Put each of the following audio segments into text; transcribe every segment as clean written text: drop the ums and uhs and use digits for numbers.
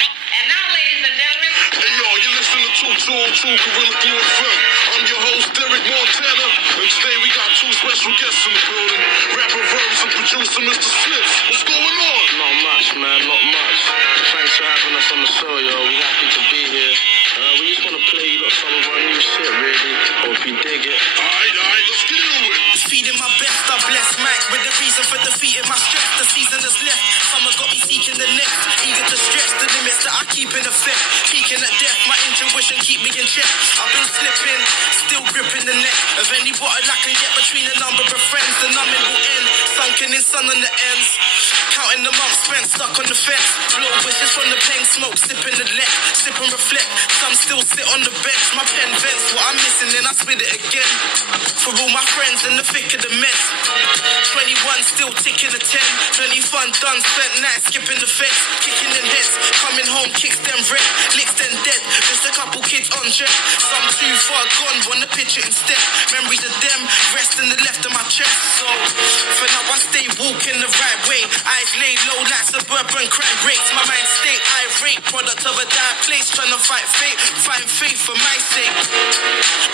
And now, ladies and gentlemen. Hey yo, you're listening to 202 Gorilla Glue FM. I'm your host, Derek Montana, and today we got two special guests in the building. Rapper, verbs, and producer, Mr. Slips. What's going on? Not much, man, not much. Thanks for having us on the show, yo. We're happy to be here. We just want to play you some of our new shit, really. Hope you dig it. Alright, let's get into it. Feeding my best, I bless Mike with the reason for defeating my stress. The season is left, summer got me seeking the next. Eager to stretch the limits that I keep in effect. Peaking at death, my intuition keep me in check. I've been slipping, still gripping the neck of any bottle I can get between a number of friends. The numbing will end, sunken in sun on the ends. Counting the months spent stuck on the fence. Blow wishes from the pen, smoke, sipping the leck. Sip and reflect, some still sit on the bench. My pen vents what I'm missing, then I spit it again. For all my friends in the thick of the mess. 21 still ticking a 10. Plenty fun done, spent nights skipping the fence. Kicking in heads, coming home, kicks them red. Licks them dead, just a couple kids on jet. Some too far gone, wanna pitch it instead. Memories of them, rest in the left of my chest. So, for now I stay walking the right way. Eyes laid low like suburban crime rates. My mind stay irate, product of a dire place. Trying to fight fate, find faith for my sake.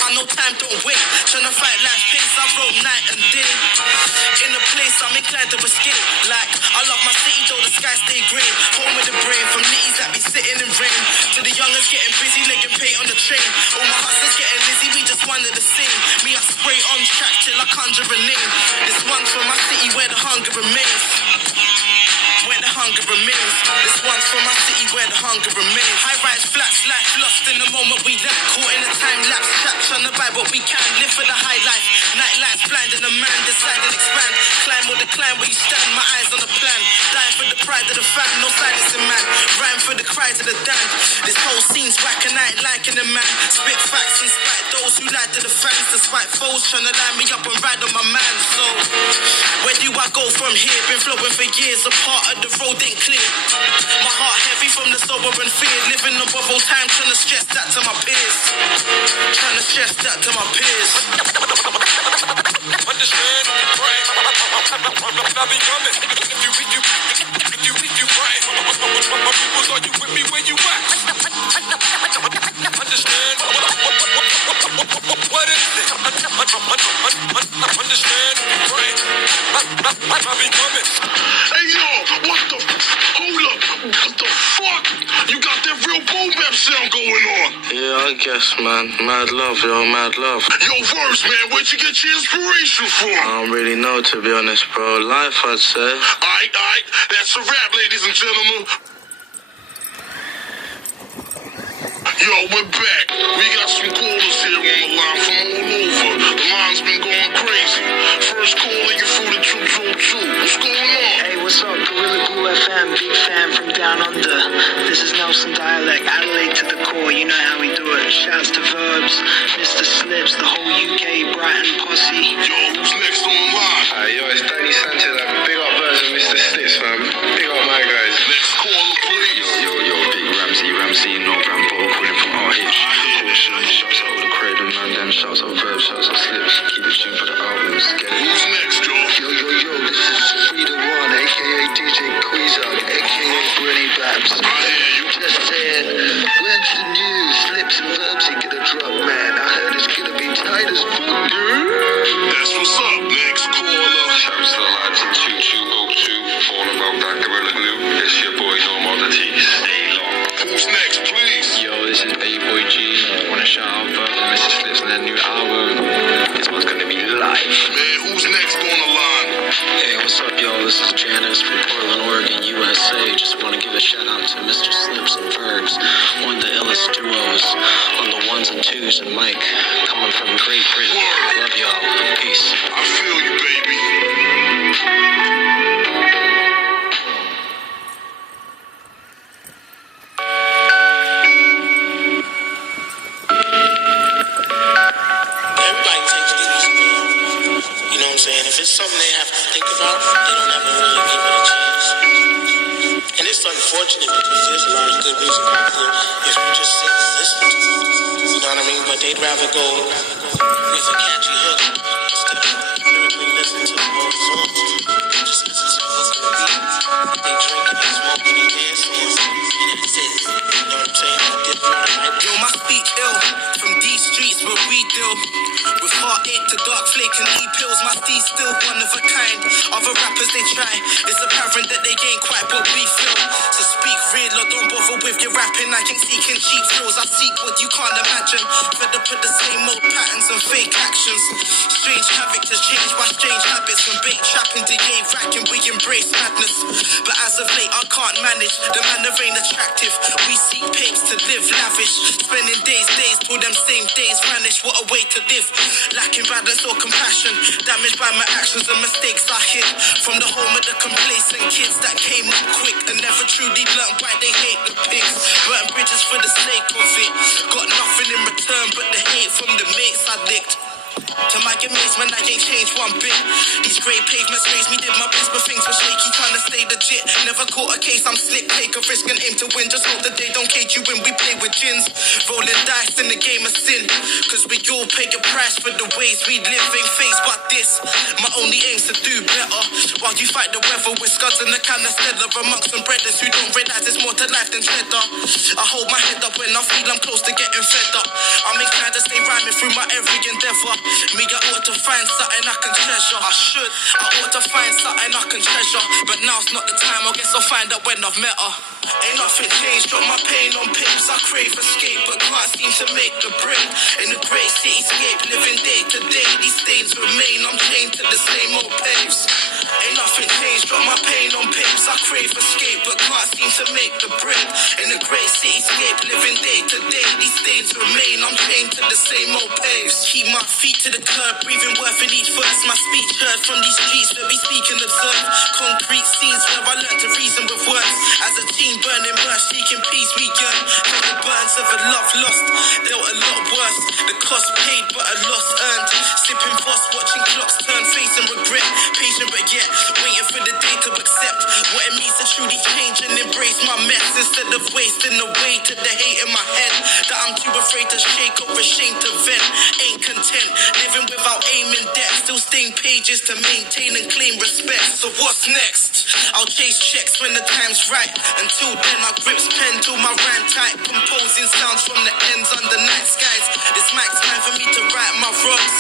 I know time don't wait, trying to fight life's pace. I wrote night and day. In a place I'm inclined to escape. Like, I love my city though the sky stay grey. Home with the brain, from nitties that be sitting in rain. To the youngers getting busy, licking paint on the train. All my hustlers getting busy, we just wanted the same. Me, I spray on track till I conjure a name. This one's for my city where the hunger remains. Where the hunger remains. This one's for my city where the hunger remains. High rise flats, life lost in the moment we left. Caught in a time lapse, trap trying to buy what we can. Live for the high life, night lights blinding the man. Decide and expand, climb or decline where you stand. My eyes on the plan, die for the pride of the fam. No silence in man, rhyme for the cries of the damned. This whole scene's whack and I ain't liking the man. Spit facts in spite those who lie to the fans. Despite foes trying to line me up and ride on my man. So, where do I go from here? Been flowing for years, a part of the road ain't clear. My heart heavy from the sorrow and fear. Living on borrowed time, trying to stress that to my peers. Trying to stress that to my peers. Understand, right? I be coming. If you right. My peoples, are you with me where you at? Understand? What is it? Understand, right? I be coming. Hey yo, what the? Hold up, what the fuck? You got that real boom bap sound going on. Yeah, I guess, man. Mad love, yo, mad love. Yo, verse, man, where'd you get your inspiration from? I don't really know, to be honest, bro. Life, I'd say. Alright, that's a wrap, ladies and gentlemen. Yo, we're back. We got some callers here on the line from all over. The line's been going crazy. First caller, you through the 222. What's going on? Hey, what's up, Gorilla Glue FM, big fan from down under. This is Nelson Dialect, Adelaide to the core, you know how we do it. Shouts to Verbs, Mr. Slips, the whole UK, Brighton posse. Yo, who's next on the line? Yo, it's Danny Sanchez. Big up version, Mr. Slips, fam. Big up my guys. Next caller, please. Yo, big Ramsey, no Rambo, calling from RH. Shouts out all the Craven, man, them. Shouts out Verb, shouts out Slips. Keep it tuned for the albums. Get it. Who's next, yo? Yo, this is Free the One, aka DJ Queezer, aka Brenny Babs. I hear you. Just saying, when's the news? Slips and Verbsy gonna drop, man. I heard it's gonna be tight as fuck, dude. That's what's up. Next caller. Shouts to the lads in 2202. All about that Gorilla Glue. It's your boy Normal the T. Stay long. Who's next, please? Yo, this is Boy G. Wanna shout out Verb and Mr. Slips and their new album. This one's gonna be live. Man, who's next on the line? Hey, what's up, y'all? This is Janice from Portland, Oregon, USA. Just want to give a shout out to Mr. Slips and Verbs, one of the illest duos on the ones and twos, and Mike, coming from Great Britain. Love y'all. Peace. I feel you, baby. Everybody takes things, you know what I'm saying? If it's something they have to think about, they don't ever really give it a chance. And it's unfortunate because there's a lot of good music out there if you just sit and listen to it. You know what I mean? But they'd rather go with a catchy hook instead of lyrically listen to the whole song. Just listen to the hook and the beat. They drinking and smoking and dancing, and that's it. refill. With heartache to dark flake and e-pills, my D's still one of a kind. Other rappers they try, it's apparent that they ain't quite what we feel. So speak real or don't bother with your rapping. I ain't seeking cheap thrills, I seek what you can't imagine. Fed up with the same old patterns and fake actions. Strange havoc has changed by strange habits. From bait trapping to gay racking, we embrace madness. But as of late I can't manage, the manner ain't attractive. We seek papes to live lavish, spending days till them same days vanish. What a way to live, lacking balance or compassion. Damaged by my actions and mistakes I hid. From the home of the complacent kids that came up quick and never truly learned why they hate the pigs. Burn bridges for the sake of it, got nothing in return but the hate from the mates I licked. To my amazement, I ain't changed one bit. These grey pavements raised me, did my best, but things were shaky, trying to stay legit. Never caught a case, I'm slick, take a risk and aim to win. Just hope that they don't cage you when we play with gins. Rolling dice in the game of sin, cause we all pay a price for the ways we live. Ain't faced but this, my only aim's to do better. While you fight the weather with scuds and the kind of stellar. Amongst some brothers who don't realise there's more to life than cheddar. I hold my head up when I feel I'm close to getting fed up. I'm inclined to stay rhyming through my every endeavour. Me, I ought to find something I can treasure. I ought to find something I can treasure. But now's not the time, I guess I'll find out when I've met her. Ain't nothing changed, drop my pain on pips. I crave escape, but can't seem to make the break. In the great cityscape, living day to day. These stains remain, I'm chained to the same old paves. Ain't nothing changed, drop my pain on pips. I crave escape, but can't seem to make the break. In the great cityscape, living day to day. These stains remain, I'm chained to the same old paves. Keep my feet to the curb, breathing worth in each verse. My speech heard from these streets where we speak and observe. Concrete scenes where I learned to reason with words. As a team burning merch, seeking peace we yearn. From the burns of a love lost, dealt a lot worse. The cost paid but a loss earned. Sipping boss, watching clocks turn, facing regret. Patient but yet waiting for the day to accept what it means to truly change and embrace my mess. Instead of wasting away to the hate in my head that I'm too afraid to shake or ashamed to vent. Ain't content, living without aim in debt. Still stain pages to maintain and claim respect. So what's next? I'll chase checks when the time's right. Until then I grips pen till my rhyme tight. Composing sounds from the ends under night skies. This mic's time for me to right my wrongs.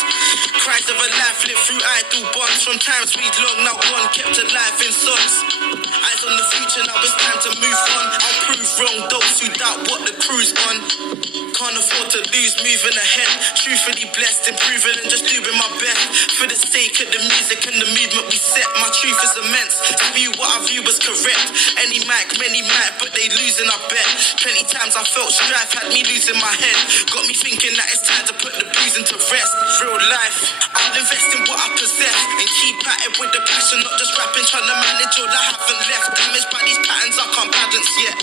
Cries of a life lived through idle bonds. From times we long now gone, kept alive in songs. Eyes on the future, now it's time to move on. I'll prove wrong those who doubt what the crew's on. Can't afford to lose, moving ahead. Truthfully blessed, improving and just doing my best. For the sake of the music and the movement we set. My truth is immense, spew what I view as correct. Any mic, many might, but they losing I bet. Plenty times I felt strife, had me losing my head. Got me thinking that it's time to put the blues into rest. Real life, I'll invest in what I possess. And keep at it with the passion, not just rapping. Trying to manage all I haven't left. Damaged by these patterns I can't balance yet.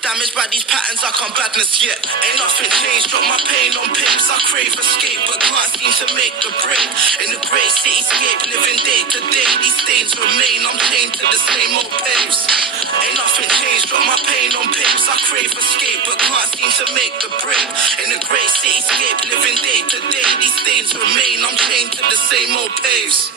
Damaged by these patterns, I can't badness yet. Ain't nothing changed, drop my pain on pips. I crave escape, but can't seem to make the break. In the great cityscape, living day to day. These stains remain, I'm chained to the same old paves. Ain't nothing changed, drop my pain on pips. I crave escape, but can't seem to make the break. In the great cityscape, living day to day. These stains remain, I'm chained to the same old paves.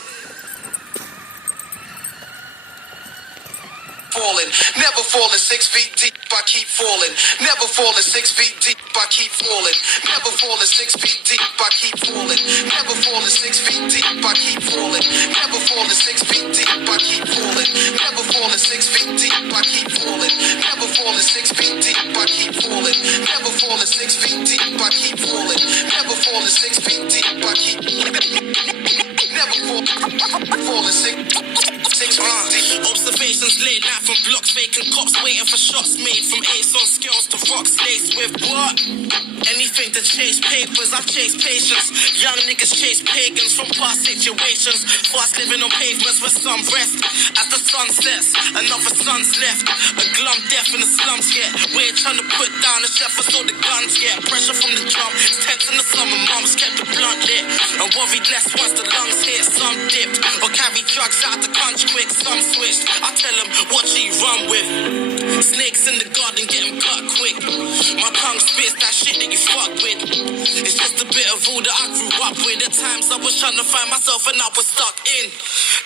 Falling, never falling 6 feet deep, I keep falling. Never falling 6 feet deep, I keep falling. Never falling 6 feet deep, I keep falling. Never falling 6 feet deep, I keep falling. Never falling 6 feet deep, I keep falling. Never falling 6 feet deep, I keep falling. Never falling 6 feet deep, I keep falling. Never falling 6 feet deep, I keep falling. Never falling 6 feet deep, I keep never falling 6 feet deep. Observations late night from blocks, vacant cops waiting for shots made from ace on scales to rocks laced with what? Anything to chase papers, I've chased patience. Young niggas chase pagans from past situations. Fast living on pavements where some rest. As the sun sets, another sun's left. A glum death in the slums yet. We're trying to put down the chef for all the guns yet. Pressure from the drum, it's tense in the summer. Mums kept the blunt lit and worried less once the lungs hit. Some dipped or carried drugs out the country quick. Some switched. I tell them what you run with. Snakes in the garden, get them cut quick. My tongue spits that shit that you fuck with. It's just a bit of all that I grew up with. At times I was trying to find myself and I was stuck in.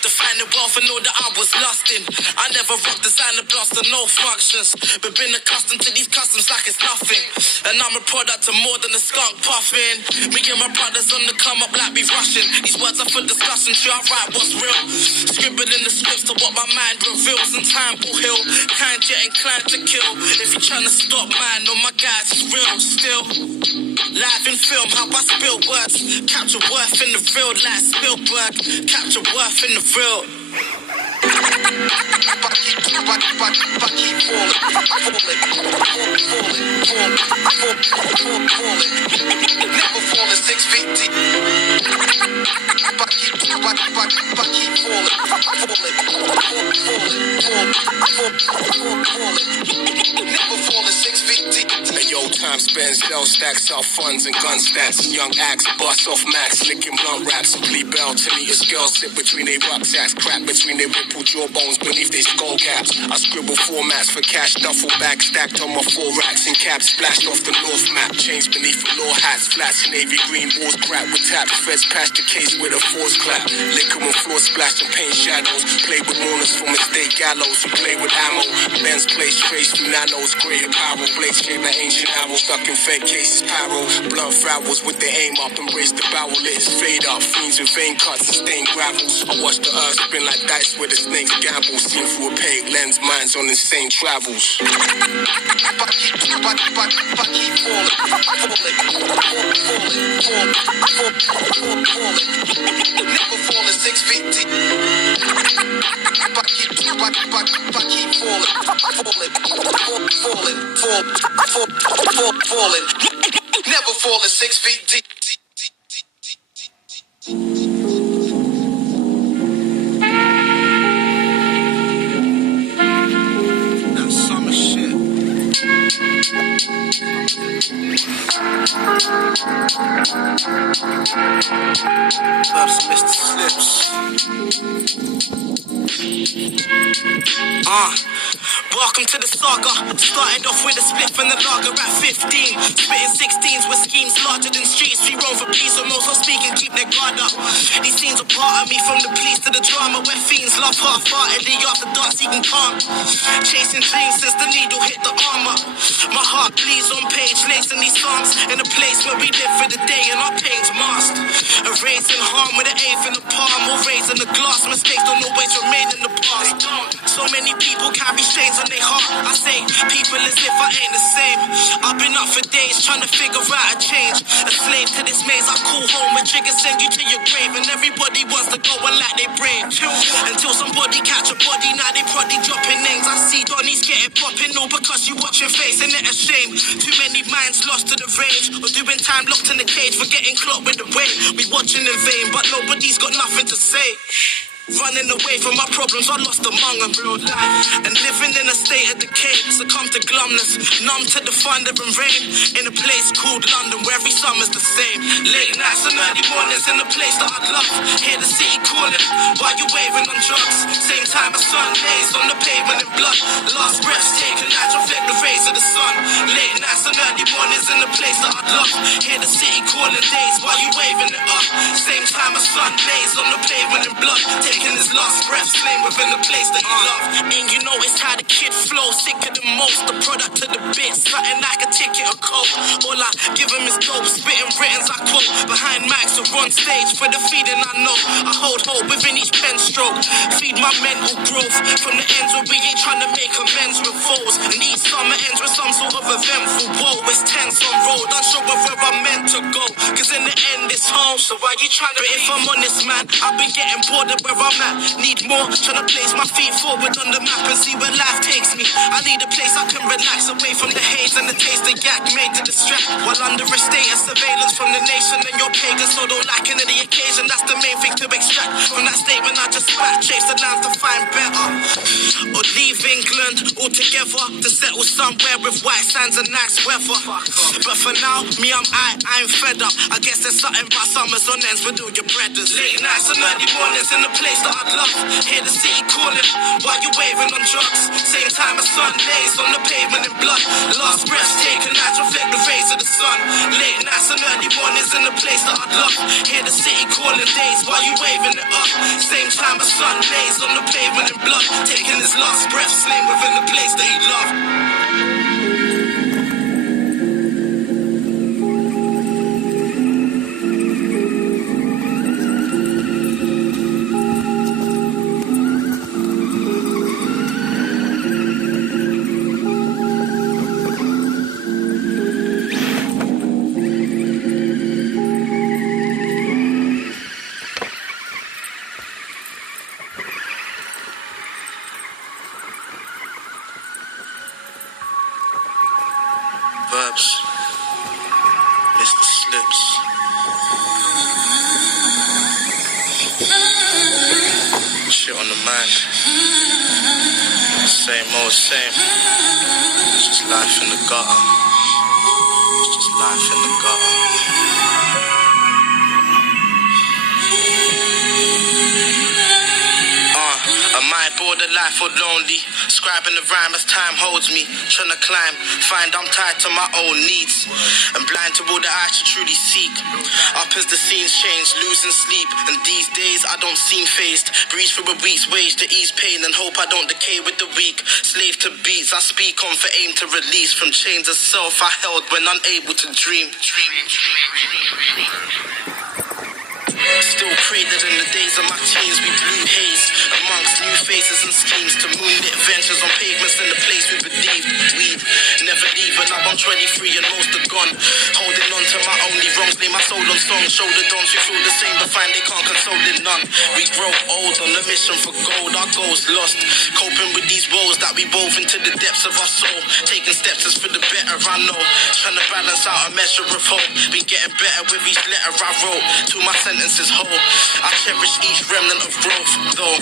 To find the wealth and know that I was lost in. I never rocked designer blast or no functions, but been accustomed to these customs like it's nothing. And I'm a product of more than a skunk puffin. Me and my brothers on the come up like we rushing. These words are for discussion, sure I write what's real. Scribbling the scripts to what my mind reveals, and time will heal. Kind yet inclined to kill. If you're trying to stop mine, no my guys is real still. Live in film, how I spill words. Capture worth in the real like Spielberg. Capture worth in the real. Never falling 6 feet deep. Never falling 6 feet deep. Hey, yo, time spends, Dell stacks up funds and gun stats. Young axe, bust off max, licking blunt raps. Complete bell to me, his girls sit between their rucksacks. Crack between their ripple jawbones beneath their skull caps. I scribble formats for cash, duffel bag stacked on my 4 racks and caps splashed off the north map. Chains beneath the law hats, flats navy green walls crack with taps. Feds patch the case with a force clap. Liquor on floor splash and paint shadows. Play with mourners for mistake gallows. We play with ammo. Men's place trace through nanos. Grey apparel, blades shaped like ancient arrows. Stuck in fed cases, paro. Blunt frowels with the aim up. Embrace the barrel, let his fade up. Fiends with vein cuts and stained gravels. I watch the earth spin like dice where the snakes gamble. Seen through a opaque lens, minds on insane travels. Never falling 6 feet deep. Falling. Never falling 6 feet deep. That summer shit. Loves Mr. Slips. Welcome to the saga. Started off with a spliff and the lager at 15. Spitting 16s with schemes larger than streets. We roam for peace, so most are speaking, keep their guard up. These scenes are part of me, from the police to the drama, where fiends love half-heartedly after dark seeking calm. Chasing dreams since the needle hit the armor. My heart bleeds on page, lacing these songs in a place where we live for the day and our pain's masked. Erasing harm with an eighth in the palm, or raising the glass. Mistakes don't always remain in the past. So many people carry stains on their heart. I say people as if I ain't the same. I've been up for days trying to figure out a change. A slave to this maze I call home, where triggers send you to your grave, and everybody wants to go and like they brave. Until somebody catch a body, now they probably dropping names. I see Donnie's getting popping, all because you watch your face, and it a shame. Too many minds lost to the rage, or doing time locked in the cage for getting clocked with the weight. We watching in vain, but nobody's got nothing to say. Running away from my problems, I lost among them, real life. And living in a state of decay, succumb to glumness, numb to the thunder and rain. In a place called London, where every summer's the same. Late nights and early mornings in a place that I'd love. Hear the city calling, while you waving on drugs. Same time as sun lays on the pavement in blood. Last breaths taken, I reflect the rays of the sun. Late nights and early mornings in a place that I'd love. Hear the city calling days, while you waving it up. Same time as sun lays on the pavement in blood. Taking his last breath, slain within the place that he loved. And you know it's how the kid flows, sicker than most. The product of the bit, something like a ticket or coke. All I give him is dope, spitting writtens I quote. Behind mics or on stage for the feeding I know. I hold hope within each pen stroke. Feed my mental growth from the ends where we ain't trying to make amends with foes. And each summer ends with some sort of eventful woe. It's tense on road, unsure of where I'm meant to go. Cause in the end it's home, so why you trying to? But if I'm honest, man, I've been getting bored of where I'm at. Need more, trying to place my feet forward on the map and see where life takes me. I need a place I can relax away from the haze and the taste of yak made to distract. While under a state of surveillance from the nation, and you're pagan, so don't like any of the occasion. That's the main thing to extract from that statement. I just spat, chase the lines to find better, or leave England altogether to settle somewhere with white sands and nice weather. But for now, me I'm fed up. I guess there's something about summers on ends with all your brothers. Late nights and early mornings in a place that I'd love. Hear the city calling while you waving on drugs. Same time as sun lays on the pavement in blood. Last breaths taken, I reflect the rays of the sun. Late nights and early mornings in the place that I'd love. Hear the city calling days while you waving it up. Same time a sun lays on the pavement in blood. Taking his last breath, slain within the place that he loved. Verbs, Mr. Slips. Shit on the mind. Same old same. It's just life in the gutter. It's just life in the gutter. Am I bored of life or lonely? Scribing the rhyme as time holds me. Trying to climb, find I'm tied to my own needs. And blind to all that I should truly seek. Up as the scenes change, losing sleep. And these days I don't seem phased. Breathe through a week's wage to ease pain. And hope I don't decay with the weak. Slave to beats I speak on for aim to release. From chains of self I held when unable to dream. Still cradled in the days of my teens, we blue haze amongst new faces and schemes to moonlit ventures on pavements in the place we believed we'd never leave. And now I'm 23 and most are gone. Holding on to my only wrongs, lay my soul on songs. Shoulder dons, we feel the same but find they can't console in none. We grow old on a mission for gold, our goals lost. Coping with these woes that we wove into the depths of our soul. Taking steps is for the better, I know. Trying to balance out a measure of hope. Been getting better with each letter I wrote. To my sentences whole. I cherish each remnant of growth, though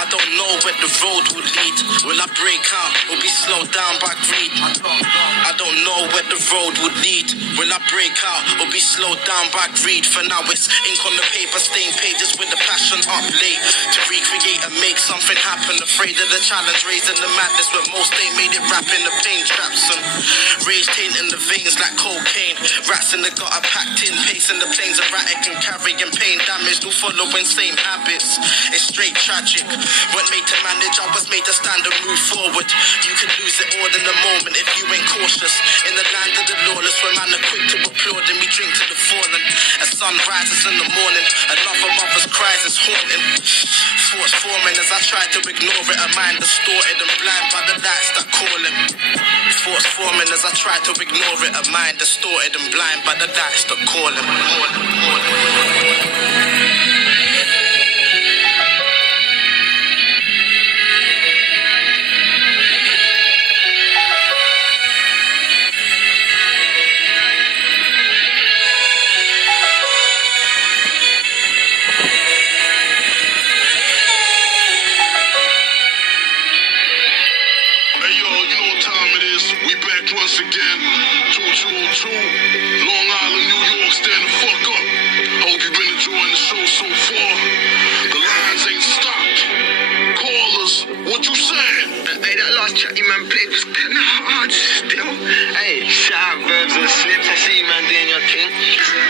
I don't know where the road will lead. Will I break out or be slowed down by greed? I don't know where the road would lead. Will I break out or be slowed down by greed? For now it's ink on the paper, stained pages with the passion up late. To recreate and make something happen. Afraid of the challenge, raising the madness. But most they made it rap in the pain traps. And rage tainting the veins like cocaine. Rats in the gutter packed in, pacing the plains erratic and carrying pain. Damage will following same habits. It's straight tragic. When made to manage, I was made to stand and move forward. You can lose it all in a moment if you ain't cautious. In the land of the lawless, where man are quick to applaud and we drink to the fallen. As sun rises in the morning, another mother's cries is haunting. Thoughts forming as I try to ignore it. A mind distorted and blind by the lights that call him. Thoughts forming as I try to ignore it. A mind distorted and blind by the lights that call him. Once again, 2202, Long Island, New York, stand the fuck up. Hope you've been enjoying the show so far. The lines ain't stopped. Callers, what you saying? Hey, that last track you man played was kinda hard still. Hey, shout out Verbs and Slips. I see you man doing your thing.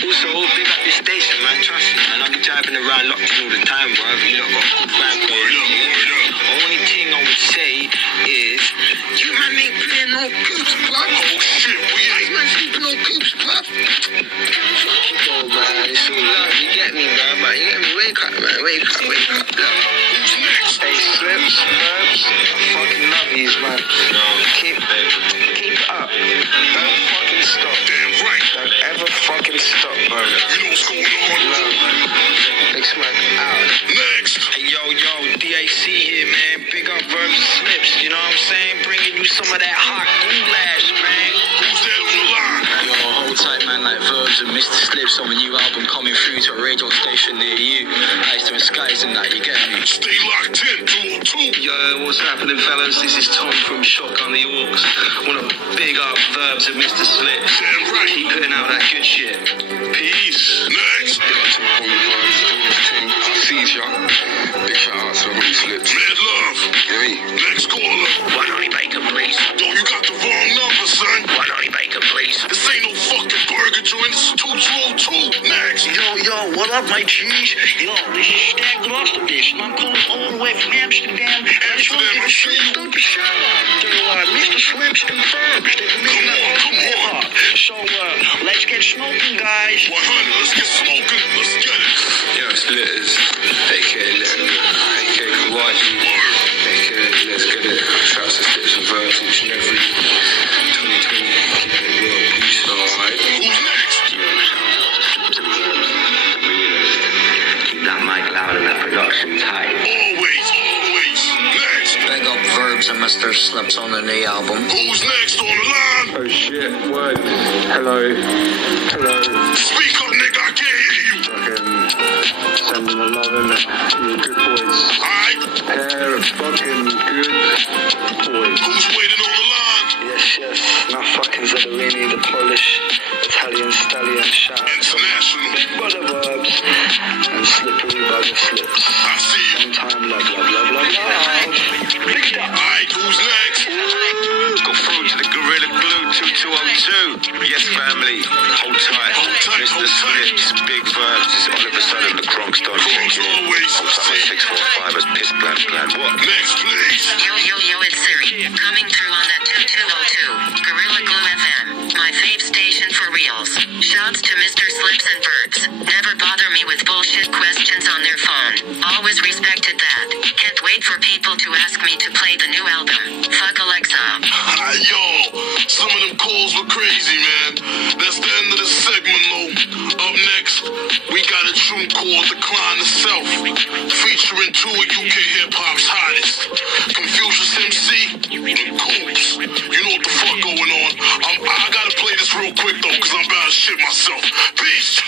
Also, big up your station, man. Trust me, man. I'll be driving around locked in all the time, bro. You lot got good vibe going. Only thing I would say is, you man ain't playing no groups, bro. Oh shit, we ain't. You man sleeping no groups, bro. Yo, man, it's all love. You get me, bro. But you get me. Wake up, man. Wake up, bro. Who's next? Hey, Slips, Verbs, I fucking love these, man. Keep it up. Don't fucking stop. Damn right. Don't ever fucking stop, bro. You know what's going on? Love. Big Smack out. Next. Hey, yo, DAC here, man. Big up Verbs and Slips, you know what I'm saying? Bringing you some of that hot goulash, man. Who's that on the line? Yo, hold tight, man, like Verbs and Mr. Slips on a new album coming through to a radio station near you. Ice and skies and that, you get me? Stay locked in, 202. Yo, what's happening, fellas? This is Tom from Shotgun the Orcs. Wanna big up Verbs and Mr. Slips. Damn right. Keep putting out that good shit. Peace. Next. Big up to my homie Verbs, doing his thing. I see ya. Big shout out to the homie Slips. Mad love. Yeah, me. Next caller. One only bacon, please. Yo, you got the wrong number, son. One only bacon, please. This ain't no fucking what up, my cheese? Yo, this is Stag the Roster Bitch, and I'm calling all the way from Amsterdam. And I just want to give a super shout out to Mr. Slips and Verbs. They've been making that awesome hip-hop. So, let's get smoking, guys. 100, let's get smoking. Let's get it. Yo, it's Litters, aka Kawaji, aka Let's Get It. Shouts to Slips and Verbs each and every 2020. Keep it real, peace, alright? Who's next? Yo, shout out to Slips and Verbs, the realest. Keep that mic loud and that production tight. Always. Next. Big up Verbs and Mr. Slips on the new album. Who's next on the line? Oh shit, word. Hello. Speak up, nigga, I can't hear you. Fucking send them a love, innit? You're good boys. Alright. They're a fucking good boys. Who's waiting on the line? Yes, not fucking Zedarini, the Polish Italian stallion shout. International. Big brother Verbs and Slippery Bugger Slips. I see you. Long time, love. Big up. Alright, who's next? Got through to the Gorilla Glue 2202. Yes, family. Hold tight. Mr. Slips, Big Verbs. It's Oliver Son of the Kronk Stone. Always. Hold tight, my 645 as piss plan. What? Next, please. Yo, it's Siri. Coming through on that 2202. Gorilla Glue FM. My fave station for reals. Shouts to Mr. Slips and Verbs. Never bother me with bullshit questions on their phone. Always respected that. Can't wait for people to ask me to play the new album. Fuck Alexa. Yo, some of them calls were crazy, man. That's the end of the segment, though. Up next, we got a true called Decline the Self, featuring two of UK hip-hop's hottest, Confucius MC and Coops. You know what the fuck going on. I gotta play this real quick, though, because I'm about to shit myself. Peace.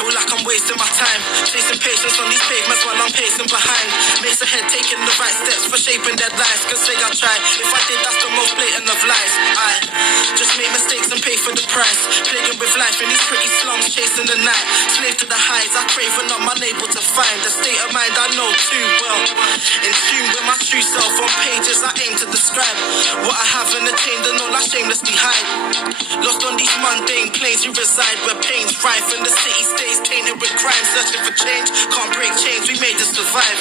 Feel like I'm wasting my time, chasing patience on these pavements while I'm pacing behind. Mace ahead, taking the right steps for shaping deadlines. Could say I tried, if I did, that's the most blatant of lies. I just make mistakes and pay for the price. Plaguing with life in these pretty slums, chasing the night. Slave to the highs, I crave and I'm unable to find the state of mind I know too well. In tune with my true self, on pages I aim to describe what I haven't attained and all I shamelessly hide. Lost on these mundane plains you reside, where pain's rife and the city stays tainted with crime. Searching for change, can't break chains, we made to survive.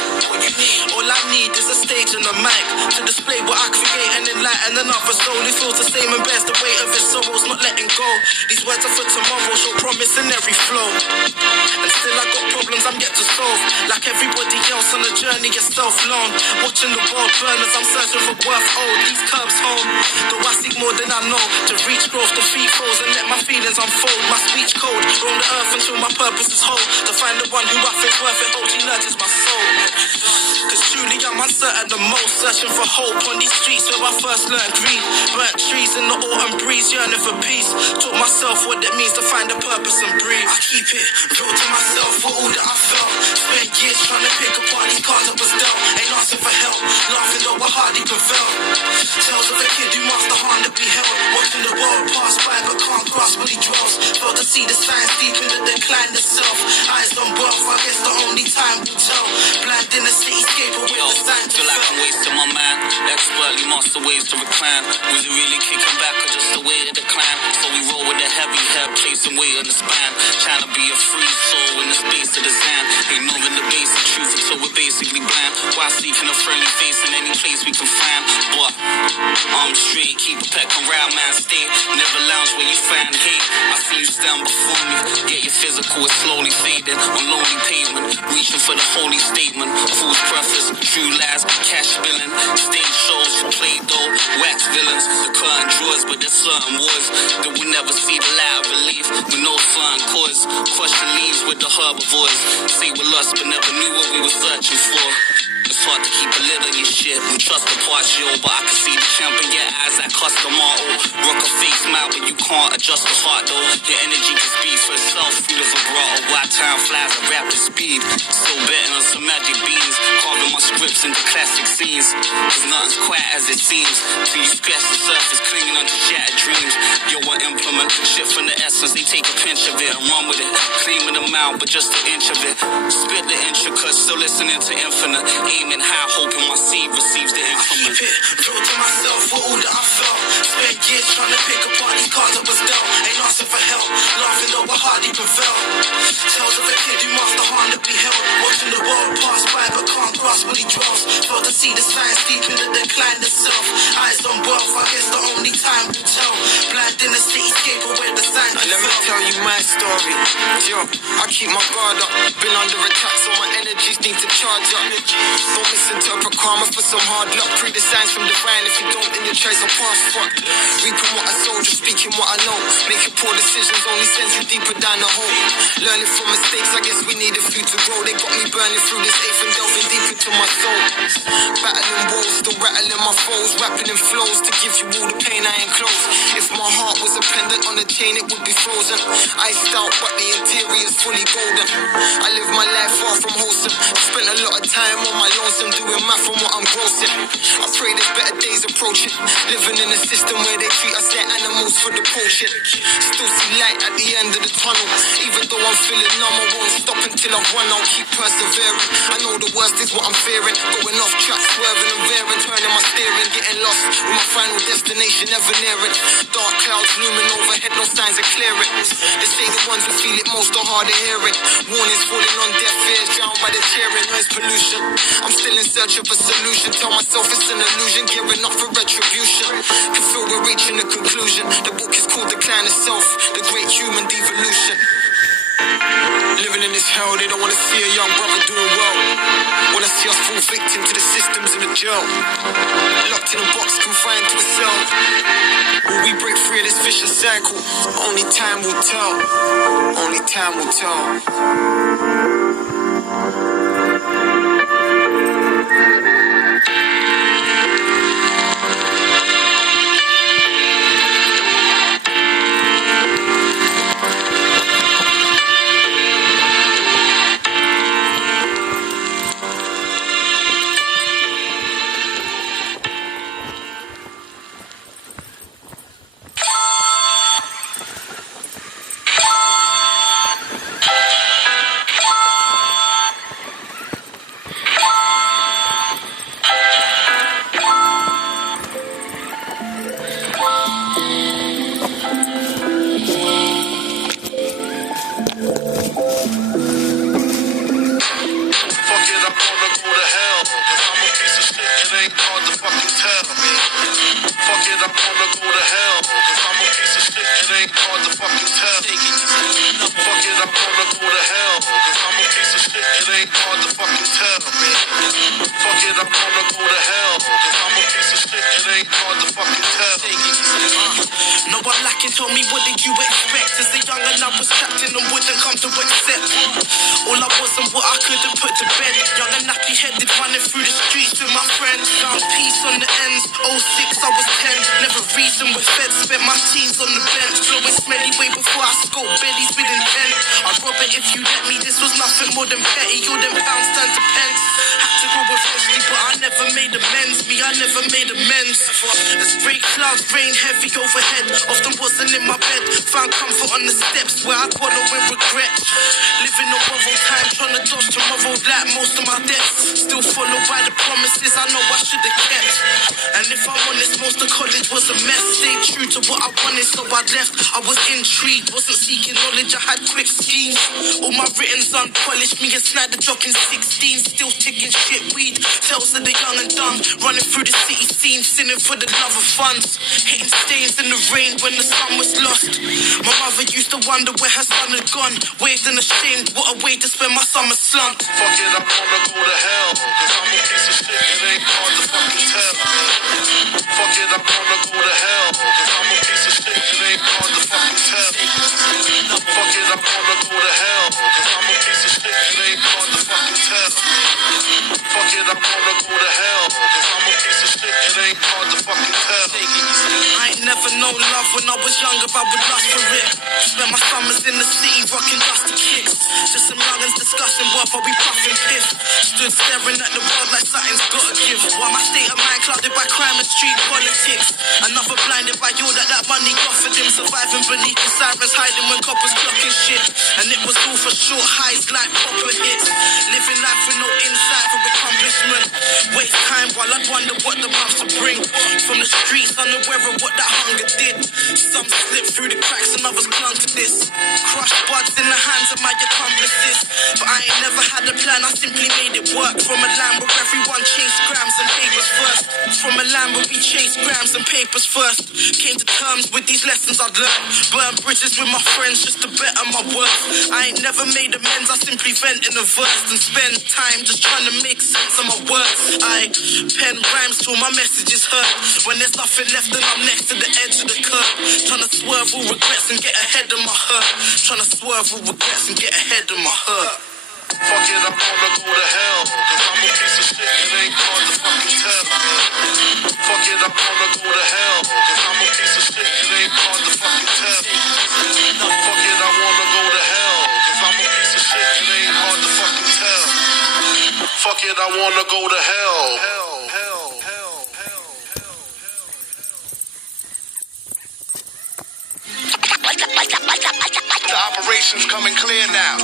All I need is a stage and a mic to display what I create and enlighten another soul who feels the same and bears the weight of his sorrows, not letting go. These words are for tomorrow, show promise in every flow. And still I got problems I'm yet to solve. Like everybody else on the journey, you're self-known. Watching the world burn as I'm searching for worth. Oh, these curves home. Though I seek more than I know. To reach growth, defeat foes and let my feelings unfold. My speech code, roam the earth until my purpose is whole. To find the one who I think's worth it, hope she nurtures my soul. Cause truly I'm uncertain the most. Searching for hope on these streets where I first learned greed. Burnt trees in the autumn breeze, yearning for peace. Taught myself what it means to find a purpose and breathe. I keep it real to myself for all that I felt. Spent years trying to pick apart these cards that was dealt. Ain't asking for help, laughing though I hardly prevail. Tales of a kid who master harm that we held. Watching the world pass by but can't grasp what he dwells. Failed to see the signs deep in the decline itself. Eyes on wealth, I guess the only time will tell. Blind in the cityscape with the sign to feel like I'm wasting my mind. Expertly master ways to recline. Was it really kicking back or just the way of the climb? So we roll with a heavy head, placing weight on the spine. Trying to be a free soul in the space of design. Ignoring the basic truth until we're basically blind. While seeking a friendly face in any place we can find. But arms straight, keep a peck around man state. Never lounge where you find hate. I see you stand before me. Get your physical is slowly fading on lonely pavement. Reaching for the holy statement. Fool's preface, true lies, cash billing. Stage shows for play dough, wax villains. The curtain draws, but there's certain wars that we never see the light of relief. With no certain cause. Question leaves with the herbivores. Say we're lost, but never knew what we were searching for. It's hard to keep a lid on your shit. We trust the partial, but I can see the champ in your eyes that custom auto. Rock a face smile, but you can't adjust the heart though. Your energy can speak for itself through the vibrato. Why time flies at rapid speed. Still betting on some magic beans. Carving my scripts into classic scenes. Cause nothing's quite as it seems till you scratch the surface, clinging onto shattered dreams. Yo, I implement shit from the essence, they take a pinch of it and run with it. Cleaning them out, but just an inch of it. Spit the intricate, still listening to infinite. Aiming high, hoping my seed receives the increment. Keep it real to myself for all that I felt. Spent years trying to pick apart these cards that was dealt. Ain't asking for help, laughing though I hardly prevail. Tales of a kid who must the harm that we held. Watching the world pass by but can't grasp what he dwells. Failed to see the signs deep in the decline itself. Eyes on wealth, I guess the only time will tell. Blind in the cityscape of where the sign Let me tell you my story. Yo, I keep my guard up. Been under attack, so my energies need to charge up. Don't misinterpret karma for some hard luck. Read the signs from divine. If you don't, then your choice will pass. Fuck. Reaping what I sow, just speaking what I know. Making poor decisions only sends you deeper down the hole. Learning from mistakes, I guess we need a few to grow. They got me burning through this eighth and delving deep into my soul. Battling woes, still rattling my foes. Rapping in flows to give you all the pain I enclose. If my heart was a pendant on a chain, it would be frozen. Iced out, but the interior's fully golden. I live my life far from wholesome. Spent a lot of time on my lonesome, doing math from what I'm grossing. I pray there's better days approaching. Living in a system where they treat us like animals for the poaching. Still see light at the end of the tunnel. Even though I'm feeling numb, I won't stop until I've won. I'll keep persevering. I know the worst is what I'm fearing. Going off track, swerving and veering, turning my steering, getting lost with my final destination never nearing. Dark clouds looming overhead, no signs of clearing. They say the ones who feel it most are hard to hear it. Warnings falling on deaf ears, drowned by the cheering, noise pollution. I'm still in search of a solution. Tell myself it's an illusion, gearing up for retribution. Can feel we're reaching a conclusion. The book is called Decline of Self, the great human devolution. Living in this hell, they don't want to see a young brother doing well. Wanna see us fall victim to the systems in the jail. Locked in a box, confined to a cell. Will we break free of this vicious cycle? Only time will tell. Only time will tell. Told me, what did you expect? As a young and I was trapped in and wouldn't come to accept. All I was and what I couldn't put to bed. Young and nappy-headed, running through the streets with my friends. Found peace on the ends. 06, I was 10. Never reasoned with feds. Spent my teens on the bench. Blowing smelly way before I scope bellies with intent. I'd rob it if you let me. This was nothing more than petty. All them pounds turned to pence. Had to go eventually, but I never made amends. I never made amends. As grey clouds rain heavy overhead. Often wasn't in my bed. Found comfort on the steps where I wallow in regret. Living on borrowed time, trying to dodge tomorrow like most of my debts. Still followed by the promises I know I should have kept. And if I'm honest, most of college was a mess. Stayed true to what I wanted, so I left. I was intrigued, wasn't seeking knowledge, I had quick schemes. All my written's unpolished, me a sniper dropping 16. Still ticking shit weed. Tales of the young and dumb, running through the city scene, sinning for the love of funds. Hitting stains in the rain when the sun was lost. My mother used to wonder where her son had gone. Waved and ashamed, what a way to spend my summer slumped. Fuck it, I wanna go to hell, cause I'm a piece of shit, it ain't hard to fucking tell. Fuck it, I wanna go to hell, cause I'm a piece of shit, it ain't hard to fucking tell. Fuck it, I wanna go to hell, cause I'm a piece of shit, it ain't hard to fucking tell. Fuck it, I wanna go to hell, cause I'm a piece of shit, it ain't hard to fucking tell. I ain't never known known love when I was younger, I would lust for it. Spent my summers in the city rocking dusty kicks. Just some youngins discussing what I'll be puffing piff. Stood staring at the world like something's gotta give. While my state of mind clouded by crime and street politics. Another blinded by all that money offered him. Surviving beneath the sirens, hiding when coppers clocking shit. And it was all for short highs like proper hits. Living life with no insight for accomplishment. Waste time while I wonder what the months will bring. From the streets unaware of what that hunger did. Some slipped through the cracks and others clung to this. Crushed buds in the hands of my accomplices. But I ain't never had a plan, I simply made it work. From a land where everyone chased grams and papers first. From a land where we chased grams and papers first. Came to terms with these lessons I'd learned. Burn bridges with my friends just to better my work. I ain't never made amends, I simply vent in a verse and spend time just trying to make sense of my words. I pen rhymes till my message is heard. When there's nothing left and I'm next to the edge of the curve. Trying to swerve all regrets and get ahead of my hurt. Trying to swerve all regrets and get ahead of my hurt. Fuck it, I wanna go to hell. Cause I'm a piece of shit, it ain't hard to fucking tell. Fuck it, I wanna go to hell. Cause I'm a piece of shit, it ain't hard to fucking tell. Fuck it, I wanna go to hell. Cause I'm a piece of shit, it ain't hard to fucking tell. Fuck it, I wanna go to hell. The operation's coming clear now.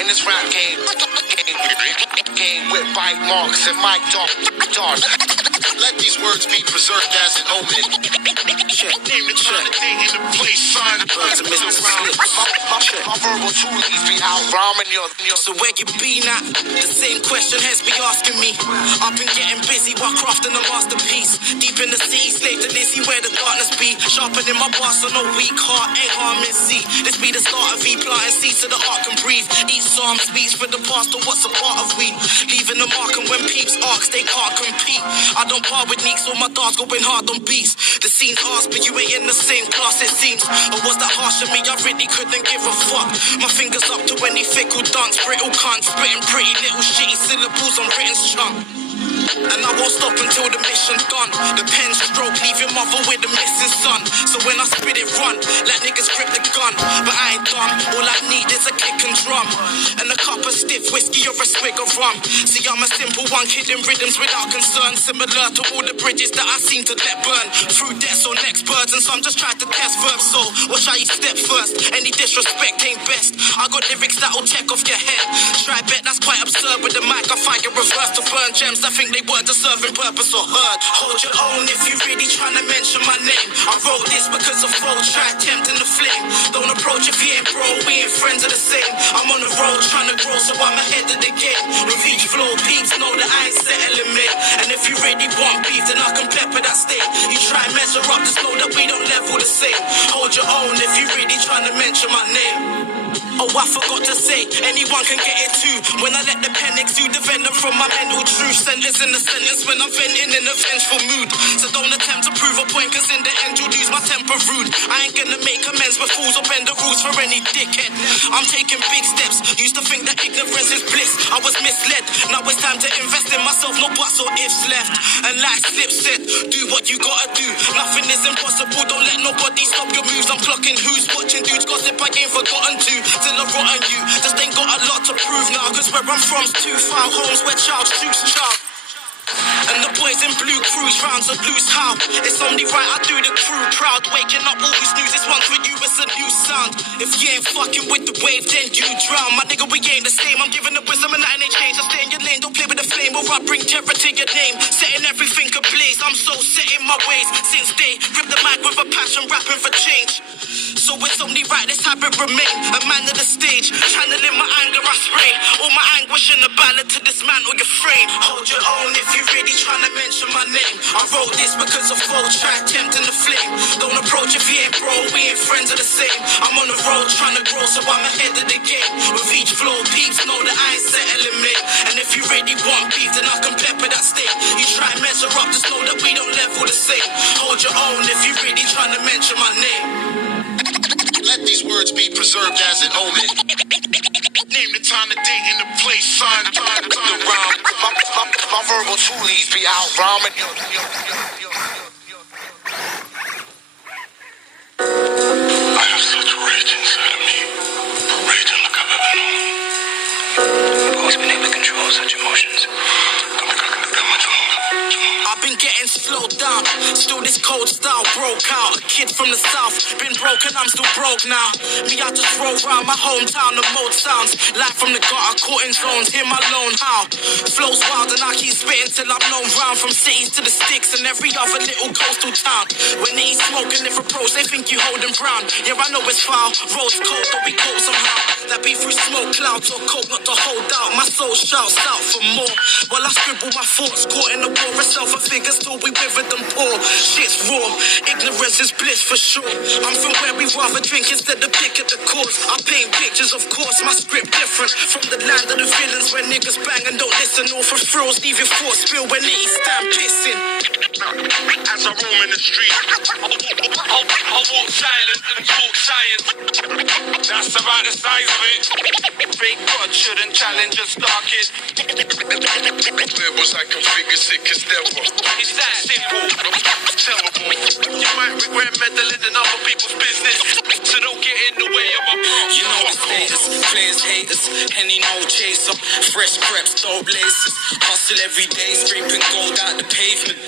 In this rap game with bite marks and mic darts. Let these words be preserved as an omen. Name the time, the date, and the place, son. My verbal toolies be out rhyming your. So where you been at? The same question has been asking me. I've been getting busy while crafting a masterpiece. Deep in the city, slave to Lizzie, where the darkness be. Sharpening my bars so no weak heart ain't harming. See, this be the start of V planting seeds so the art can breathe. Each psalm speaks for the past or what's a part of we. Leaving a mark and when peeps ask, they can't compete. I don't par with neeks, so my dogs going hard on beats. The scene's ours, but you ain't in the same class it seems. Or was that harsh on me? I really couldn't give a fuck. My fingers up to any fickle dance, brittle cunt, spitting pretty little shitty syllables on written chunk. And I won't stop until the mission's done. The pen stroke, leave your mother with a missing son. So when I spit it, run, let niggas grip the gun. But I ain't dumb, all I need is a kick and drum. And a cup of stiff whiskey or a swig of rum. See, I'm a simple one, kidding rhythms without concern. Similar to all the bridges that I seem to let burn. Through deaths or next birds, and some just try to test verbs. So watch how you step first, any disrespect ain't best. I got lyrics that'll check off your head. Try bet that's quite absurd with the mic, I find it reverse to burn gems. I think they weren't serving purpose or heard. Hold your own if you really trying to mention my name. I wrote this because of foe try tempting the flame. Don't approach if you ain't bro, we ain't friends are the same. I'm on the road trying to grow, so I'm ahead of the game. With each flow, peeps know that I ain't settling, mate. And if you really want beef, then I can pepper that steak. You try and measure up, just know that we don't level the same. Hold your own if you really trying to mention my name. Oh, I forgot to say, anyone can get it too. When I let the pen exude the venom from my mental truth. Sentence in the sentence when I'm venting in a vengeful mood. So don't attempt to prove a point, cause in the end you'll lose my temper rude. I ain't gonna make amends with fools or bend the rules for any dickhead. I'm taking big steps, used to think that ignorance is bliss. I was misled, now it's time to invest in myself, no buts or ifs left. And like Slip said, do what you gotta do. Nothing is impossible, don't let nobody stop your moves. I'm clocking who's watching dudes gossip, I ain't forgotten to. Still a rotten you, just ain't got a lot to prove now. Cause where I'm from's too far, homes where child shoots child. And the boys in blue cruise rounds of loose how. It's only right I do the crew proud. Waking up always news, this one's for you, it's a new sound. If you ain't fucking with the wave, then you drown. My nigga, we ain't the same, I'm giving the wisdom and I ain't change. I stay in your lane, don't play with the flame, or I bring terror to your name. Setting everything ablaze, I'm so set in my ways. Since they grip the mic with a passion, rapping for change. So it's only right this habit remain. A man of the stage, channeling my anger I spray. All my anguish in a ballad to dismantle your frame. Hold your own if you really trying to mention my name. I wrote this because of foe try tempting the flame. Don't approach if you ain't bro, we ain't friends are the same. I'm on the road trying to grow, so I'm ahead of the game. With each flow, peeps know that I ain't settling, mate. And if you really want beef, then I can pepper that steak. You try and measure up, just know that we don't level the same. Hold your own if you really trying to mention my name. Let these words be preserved as an omen. Name the time, the date, and the place, son. The rhyme, my verbal toolies be out rhyming. such emotions. Don't think I can do that much more. I've been getting slowed down, still this cold style broke out. A kid from the south, been broken, I'm still broke now. Me, I just roll round my hometown, the mode sounds. Live from the gutter, caught in zones, hear my lone howl. Flows wild and I keep spitting till I'm known round. From cities to the sticks and every other little coastal town. When they smoking, if approach, they think you holding brown. Yeah, I know it's foul, roads cold, but we cope somehow. That be through smoke clouds or coke, not to hold out. My soul shouts out for more. While I scribble my thoughts, caught in the war of self and figures till we withered them poor. Shit's raw, ignorance is bliss for sure. I'm from where we rather drink instead of pick at the cause. I paint pictures, of course, my script different. From the land of the villains where niggas bang and don't listen. All for thrills, leave your thoughts spill when it stand pissing. As I roam in the street, I walk silent and talk science. That's about the size of it. Fake God shouldn't challenge a star kid. There was I configure sick as devil. It's that simple. Terrible. You might regret meddling in other people's business, so don't get in the way of my props. You know the status, players, haters, Henny no chaser, fresh preps, dope laces, hustle every day, scraping gold out the pavement.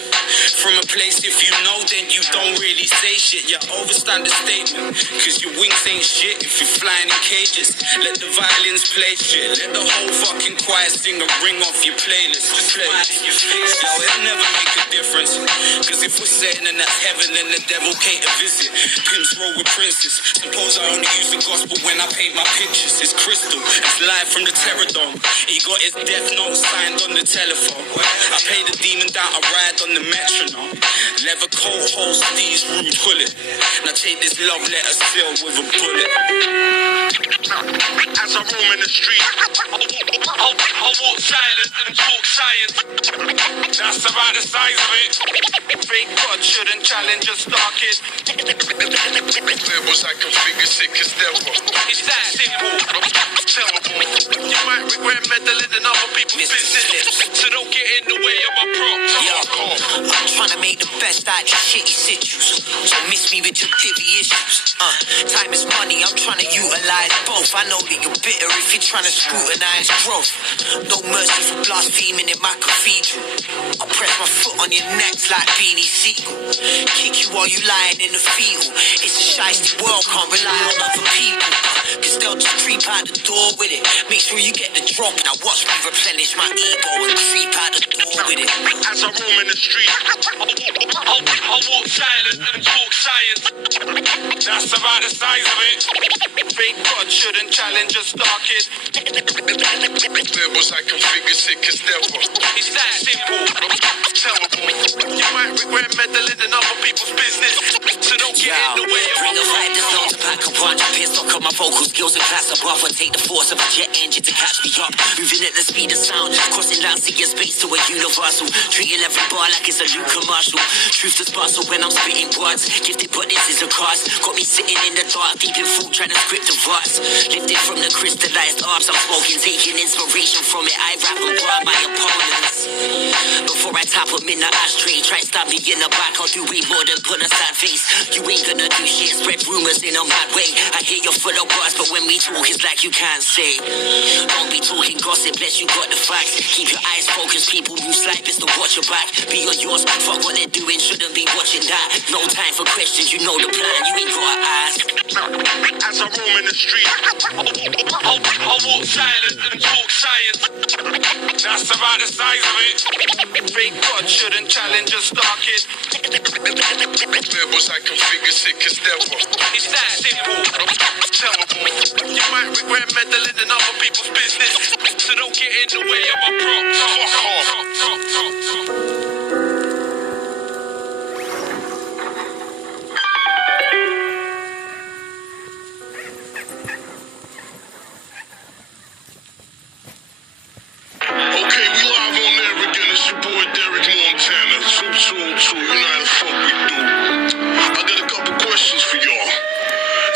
From a place if you know, then you don't really say shit. You overstand the statement, cause your wings ain't shit if you're flying in cages. Let the violins play shit, let the whole fucking choir sing a ring off your playlist. Just play it. Yo, it'll never make a difference, cause if we're saying and that's heaven, then the devil came to visit. Pimps roll with princes. Suppose I only use the gospel when I paint my pictures. It's crystal, it's live from the Terror Dome. He got his death note signed on the telephone. I pay the demon down, I ride on the metronome. Leather coat holds these room bullet. Now take this love letter sealed with a bullet. As I roam in the street, I walk silent and talk science. That's about the size of it. Fake God shouldn't challenge a star kid. There was I configure sick as devil. It's that simple. Terrible. You might regret meddling in other people's business, so don't get in the way of my props. I'm trying to make the best out of these shitty situations. So miss me with your divvy issues. Time is money, I'm trying to utilize both. I know that you're bitter if you're trying to scrutinize growth. No mercy for blaspheming in my cathedral. I press my foot on your necks like Beanie Siegel. Kick you while you lying in the fetal. It's a shiesty world, can't rely on other people. Cause they'll just creep out the door with it. Make sure you get the drop. Now watch me replenish my ego and creep out the door with it. As I roam in the street, I walk silent and talk science. That's about the size of it. Fake God shouldn't challenge a star kid. There was I configure sick as devil. It's that simple. Terrible. You might regret meddling in other people's business, so don't get in the way of my Bring a rider zone to pack a punch. Pissed off my vocal skills and class above. I take the force of a jet engine to catch me up. Moving at the speed of sound, crossing down sea and space to a universal. Treating every bar like it's a new commercial. Truth to sparkle when I'm spitting words. Gifted, but this is a curse. Got me sitting in the dark, deep in thought, trying to script a verse. Lifted from the crystallized herbs I'm smoking, taking inspiration from it. I rap and bar my opponents. Before I tap them in the ashtray, try stab me in the back. I'll do way more than put a sad face. You ain't gonna do shit, spread rumors in a mad way. I hear you're full of words, but when we talk, it's like you can't say. Don't be talking gossip, bless you got the facts. Keep your eyes focused, people who slight is to watch your back. Be on yours, fuck what they're doing, shouldn't be watching that. No time for questions, you know the plan, you ain't gotta ask. As I roam in the street, I walk silent and talk science. That's about the size of it. Fake God shouldn't challenge a star kid. There was I configure sick as devil. It's that simple. Terrible. You might regret meddling in other people's business, so don't get in the way of my props. Fuck off. Okay, we live on there again. It's your boy Derek Montana. 222, you know how the fuck we do. I got a couple questions for y'all.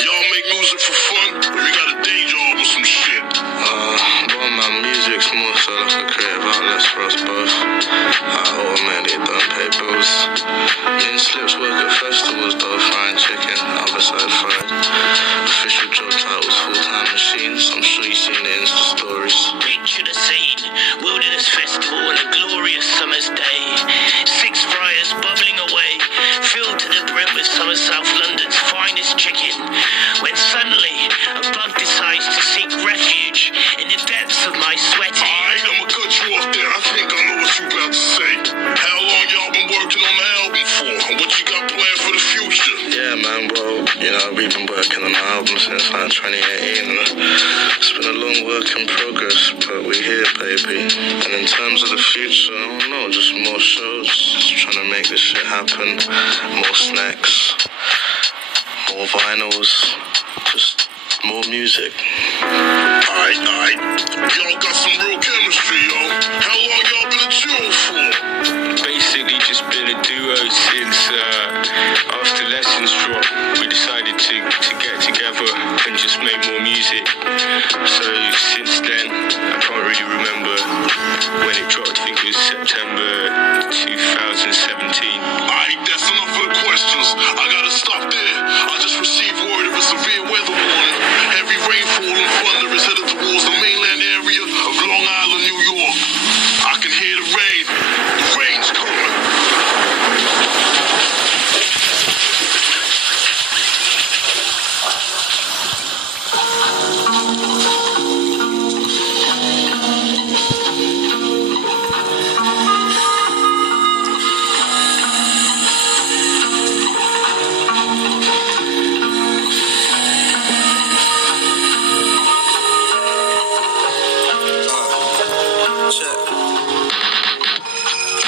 Y'all make music for fun, or you got a day job or some shit? Well, my music's more so like a creative outlet for us both. Automated, don't pay bills. Me and Slips work at festivals though, frying chicken, other side fried. Official job titles, full-time machines. I'm sure you've seen the Insta stories. Picture the scene. Will the Fires Festival on a glorious summer's day. 6 fryers bubbling away, filled to the brim with some of South London's finest chicken. When suddenly, a bug decides to seek refuge in the depths of my sweaty... Alright, I'ma cut you off there. I think I know what you about to say. How long y'all been working on the album for? And what you got planned for the future? Yeah, man, well, you know, we've been working on the album since like 2018, and it's been a long work in progress, but we're here, baby. And in terms of the future, I don't know, just more shows, just trying to make this shit happen, more snacks, more vinyls, just more music. Alright. Y'all got some real chemistry, yo. How long y'all been a duo for? Basically just been a duo since after Lessons dropped. We decided to get together and just make more music. So since then, I can't really remember when it dropped. I think it was September 2017. Alright, that's enough of the questions. I gotta stop there. I just received word of a severe weather warning. Heavy rainfall and thunder is headed towards the mainland area of Long Island, New York. I can hear the rain. The rain's coming.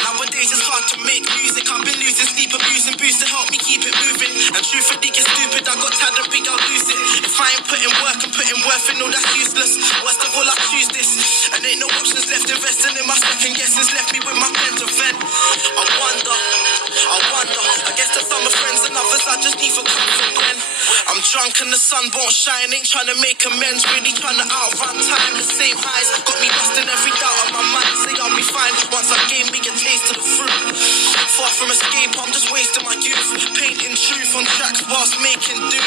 Nowadays it's hard to make music. I've been losing sleep, abusing booze to help me keep it moving. And truthfully, get stupid. I got tired of big, I'll lose it. If I ain't putting work and putting worth in, no, that's useless. Worst of all, I choose this. And ain't no options left. Investing in my second guesses left me with my pen to vent. I wonder. I guess to some are friends and others I just need for comfort when I'm drunk and the sun won't shine. Ain't trying to make amends, really trying to outrun time. The same highs got me lost in every doubt of my mind. Say I'll be fine once I gain me a taste of the fruit. Far from escape, I'm just wasting my youth. Painting truth on tracks whilst making do.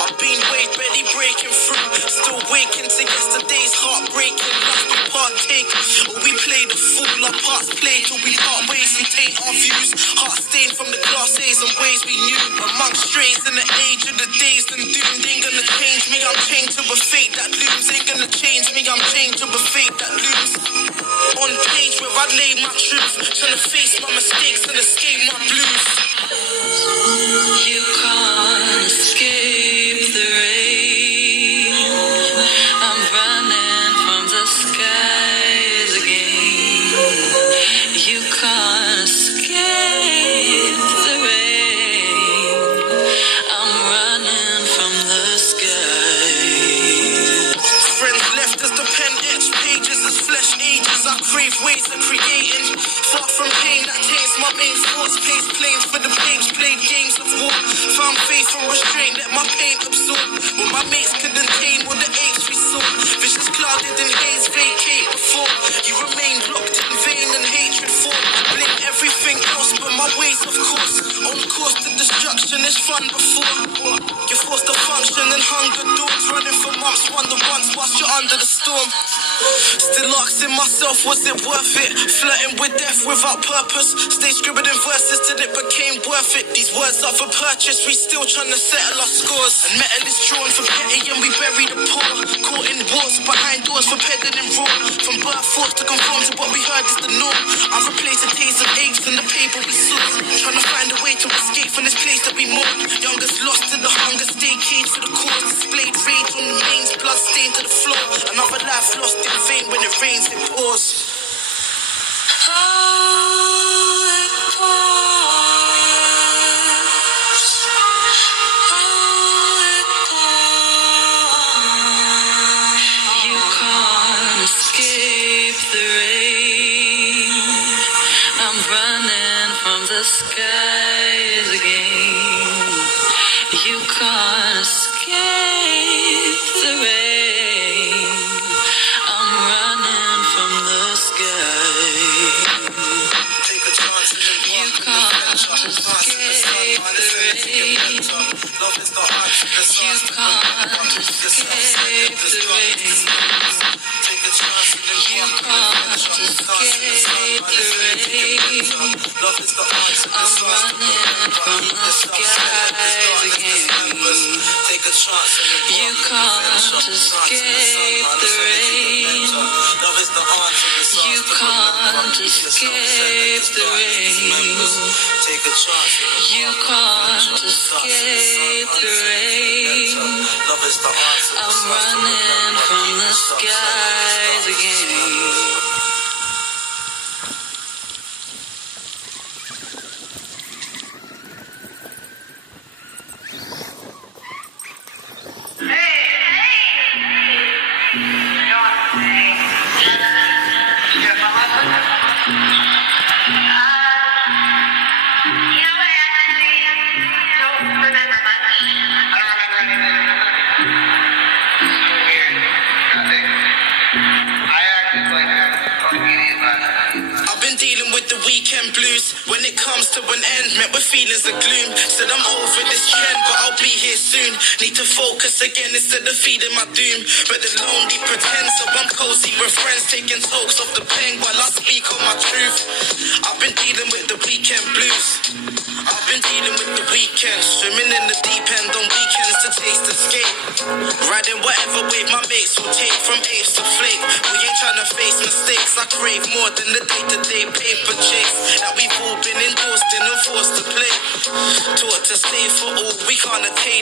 I've been ready breaking through. Still waking to yesterday's heartbreaking. Lust we partake, or we play the fool. Our parts played till we part ways. We taint our views. Heart stained from the glasses and ways we knew. Amongst strays in the age of the days and doom. Ain't gonna change me, I'm chained to a fate that looms. Ain't gonna change me, I'm chained to a fate that looms. On page where I lay my truth, trying to face my mistakes and escape my blues. You can't escape the rain. I'm running from the skies again. You can't escape the rain. I'm running from the skies. Friends left as the pen etched pages as flesh ages. I crave ways of creating. Far from pain that taints my main thoughts. Pace planes for the pigs, played games of war. Found faith from restraint, let my pain absorb. When my mates couldn't tame all the aches we saw. Visions clouded in haze, vacate before. You remain locked in vain and hatred for. Blame everything else but my ways, of course. On course to destruction is fun before. You're forced to function and hunger doors. Running for months, wonder once whilst you're under the storm. Still asking myself, was it worth it? Flirting with death without purpose. Stay scribbling verses till it became worth it. These words are for purchase, we still trying to settle our scores. And metal is drawn for petty and we bury the poor. Caught in wars, behind doors for peddling raw. From birth forced to conform to what we heard is the norm. I've replaced the taste of apes and the paper we saw. Trying to find a way to escape from this place that we mourn. Youngest lost to the hunger, stay caged for the cause. Displayed rage on the mains, blood stained to the floor. Another life lost in vain, when it rains it pours. You can't escape the rain. I'm running from the skies again. You can't escape the rain. I'm running from the sky. Take a chance and You can't escape the rain. love is the heart. You can't escape the rain. Take a chance and You can't escape escape the rain. I'm running from the skies again. You can't escape the rain. You can't escape the rain. You can't escape the rain. I'm running from the skies again. I've been dealing with the weekend blues. When it comes to an end, met with feelings of gloom. Said I'm over this trend, but I'll be here soon. Need to focus again instead of feeding my doom. But the lonely pretend, so I'm cozy with friends, taking tokes off the pen while I speak on my truth. I've been dealing with the weekend blues. I've been dealing with the weekend, swimming in the deep end on weekends to taste escape. Riding whatever wave my mates will take, from apes to flake. We ain't trying to face mistakes. I crave more than the day-to-day paper chase that we've all been endorsed in and forced to play. Taught to stay for all we can't attain.